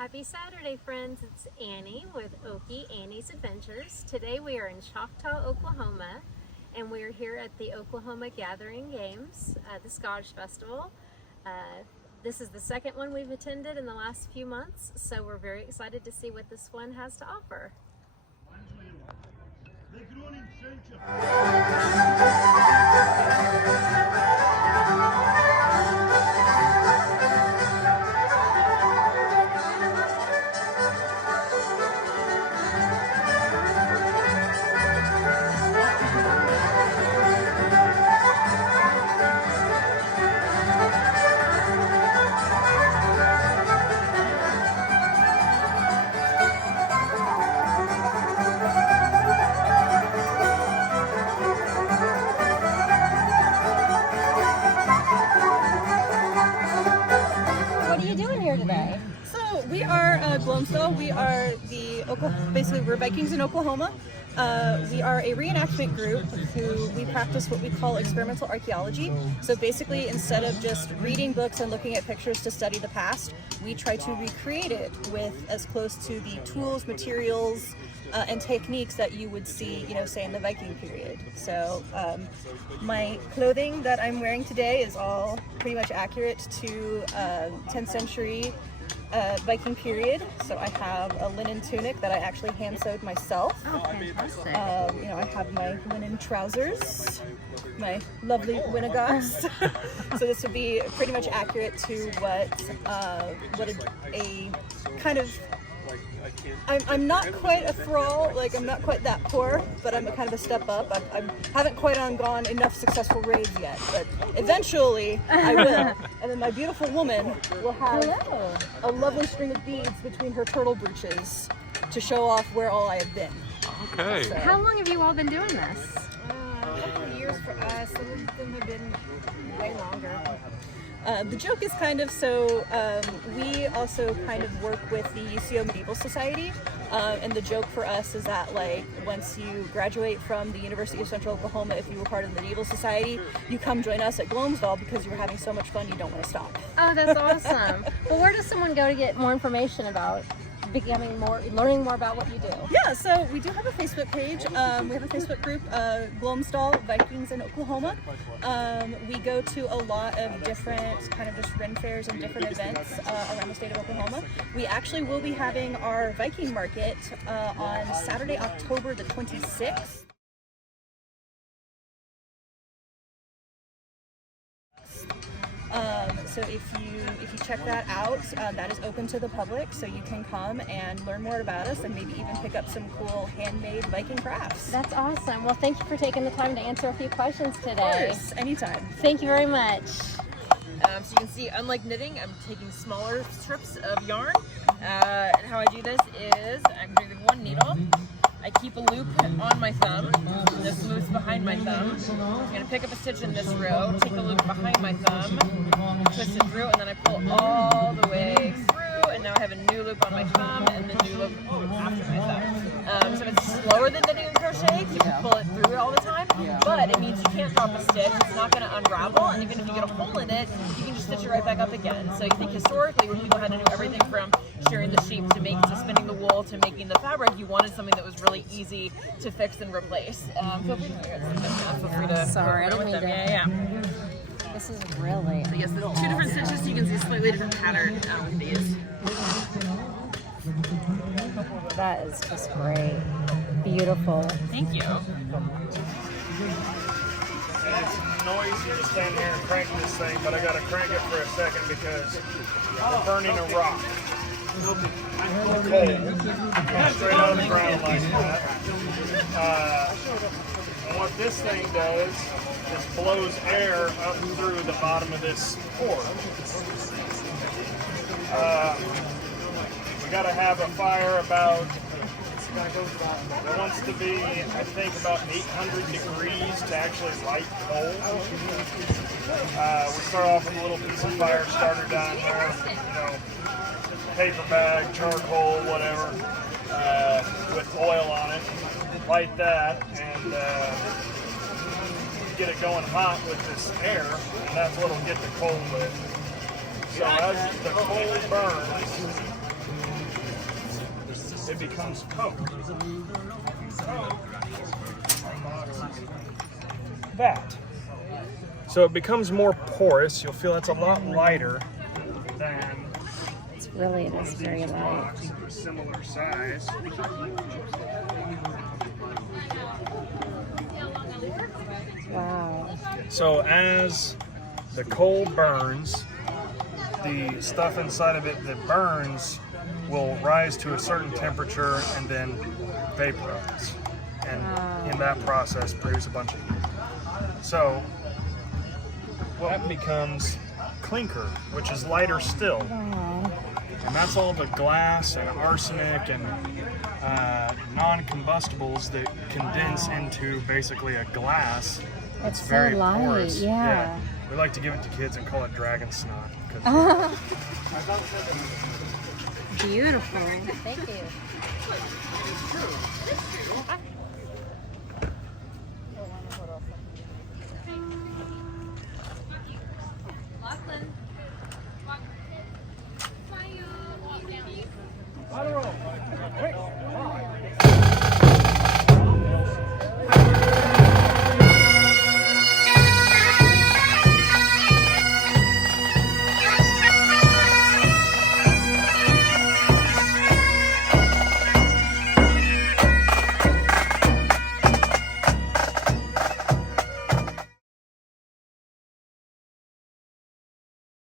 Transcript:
Happy Saturday, friends. It's Annie with Okie Annie's Adventures. Today we are in Choctaw, Oklahoma, and we are here at the Oklahoma Gathering Games, the Scottish Festival. This is the second one we've attended in the last few months, so we're very excited to see what this one has to offer. Today. So we are Glomstall. We are basically we're Vikings in Oklahoma. We are a reenactment group who we practice what we call experimental archaeology. So basically, instead of just reading books and looking at pictures to study the past, we try to recreate it with as close to the tools, materials, and techniques that you would see, say in the Viking period. So my clothing that I'm wearing today is all pretty much accurate to 10th century Viking period. So I have a linen tunic that I actually hand sewed myself. Oh, fantastic. I have my linen trousers, my lovely Winnegoss. So this would be pretty much accurate to what a kind of. I'm not quite a thrall, I'm not quite that poor, but I'm a kind of a step up. I haven't quite gone enough successful raids yet, but eventually I will. And then my beautiful woman will have a lovely string of beads between her turtle breeches to show off where all I have been. Okay. So, how long have you all been doing this? A couple of years for us. Some of them have been way longer. The joke is we also kind of work with the UCO Medieval Society, and the joke for us is that once you graduate from the University of Central Oklahoma, if you were part of the Medieval Society, you come join us at Glomstall because you're having so much fun you don't want to stop. Oh, that's awesome. Well, where does someone go to get more information about learning more about what you do? Yeah, so we do have a Facebook page. We have a Facebook group, Glomstall Vikings in Oklahoma. We go to a lot of different kind of just Ren fairs and different events around the state of Oklahoma. We actually will be having our Viking market on Saturday, October the 26th. So if you check that out, that is open to the public, so you can come and learn more about us and maybe even pick up some cool handmade Viking crafts. That's awesome. Well, thank you for taking the time to answer a few questions today. Of course, anytime. Thank you very much. So you can see, unlike knitting, I'm taking smaller strips of yarn. And how I do this is I'm using one needle. I keep a loop on my thumb. This loop's behind my thumb. I'm going to pick up a stitch in this row, take the loop behind my thumb, twist it through, and then I pull all the way through, and now I have a new loop on my thumb and the new loop after my thumb. So it's slower than knitting and crochet, you can pull it through all the time, but it means you can't drop a stitch, it's not going to unravel, and even if you get a hole in it, you can just stitch it right back up again. So you think historically when people had to do everything from shearing the sheep to spinning the wool to making the fabric, you wanted something that was really easy to fix and replace. Feel free to Sorry, I didn't mean to. Yeah. This is really... So yes, two different stitches, so you can see a slightly different pattern with these. That is just great. Beautiful. Thank you. It's noisy to stand here and crank this thing, but I gotta crank it for a second because we're burning a rock. Okay, straight out of the ground like that. And what this thing does is blows air up through the bottom of this core. We gotta have a fire about, it wants to be, I think, about 800 degrees to actually light coal. We start off with a little piece of fire starter down here, paper bag, charcoal, whatever, with oil on it. Light that and get it going hot with this air, and that's what'll get the coal lit. So as the coal burns, it becomes coke. That. So it becomes more porous. You'll feel it's a lot lighter than It is very light. blocks of a similar size. Wow. So as the coal burns, the stuff inside of it that burns will rise to a certain temperature and then vaporize. And in that process produce a bunch of heat. So that becomes clinker, which is lighter still. And that's all the glass and arsenic and non-combustibles that condense into basically a glass that's It's very so light, porous. yeah. We like to give it to kids and call it dragon snot. 'Cause Beautiful. Thank you.